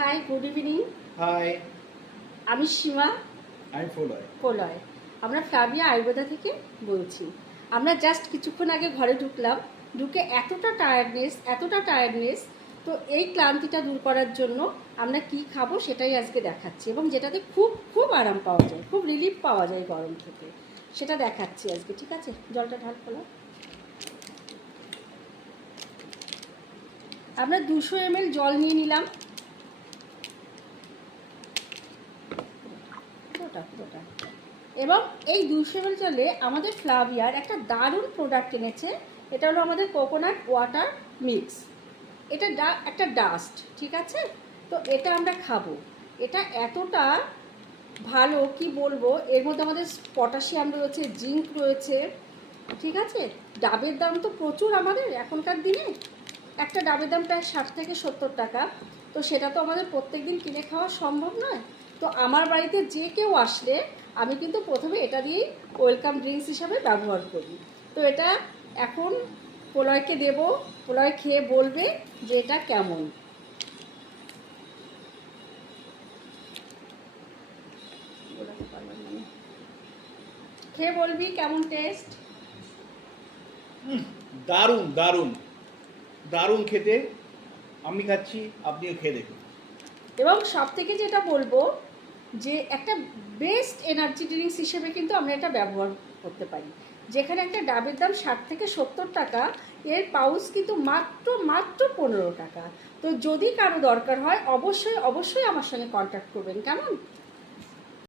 High, good evening. High, আমি সীমা আমি ফোলয়। পোলয়। আমরা ফ্লাভিয়া আয়ুর্বেদা থেকে বলছি। আমরা জাস্ট কিছুক্ষণ আগে ঘরে ঢুকলাম, ঢুকে এতটা টায়ার্ডনেস। তো এই ক্লান্তিটা দূর করার জন্য আমরা কি খাবো সেটাই আজকে দেখাচ্ছি, এবং যেটাতে খুব খুব আরাম পাওয়া যায়, খুব রিলিফ পাওয়া যায় গরম থেকে, সেটা দেখাচ্ছি আজকে। ঠিক আছে, জলটা ঢাল খোলা। আমরা 200 ml জল নিয়ে নিলাম। পুরোটা। এবং এই 200 ml জলে আমাদের ফ্লাভিয়ার একটা দারুণ প্রোডাক্ট এনেছে। এটা হলো আমাদের কোকোনাট ওয়াটার মিক্স। এটা একটা ডাস্ট, ঠিক আছে? তো এটা আমরা খাবো। এটা এতটা ভালো কি বলবো, এর মধ্যে আমাদের পটাশিয়াম রয়েছে, জিঙ্ক রয়েছে, ঠিক আছে? ডাবের দাম তো প্রচুর আমাদের এখনকার দিনে। একটা ডাবের দাম প্রায় 60 থেকে 70 টাকা। তো সেটা তো আমাদের প্রত্যেক দিন কিনে খাওয়া সম্ভব নয়। তো আমার বাড়িতে যে কেউ আসলে আমি কিন্তু প্রথমে এটা দিয়েই ওয়েলকাম ড্রিঙ্কস হিসাবে ব্যবহার করি। তো এটা এখন পোলয়কে দেব, পোলয় খেয়ে বলবে যে এটা কেমন। খেয়ে বলবি কেমন টেস্ট। দারুণ দারুণ দারুণ খেতে। আমি খাচ্ছি, আপনিও খেয়ে দেখুন। এবং সব থেকে যেটা বলবো যে একটা বেস্ট এনার্জি ড্রিঙ্কস হিসেবে কিন্তু আমরা এটা ব্যবহার করতে পারি। যেখানে একটা ডাবের দাম 60 থেকে 70 টাকা, এর পাউচ কিন্তু মাত্র 15 টাকা। তো যদি কারো দরকার হয় অবশ্যই আমার সঙ্গে কন্ট্যাক্ট করবেন, কেমন?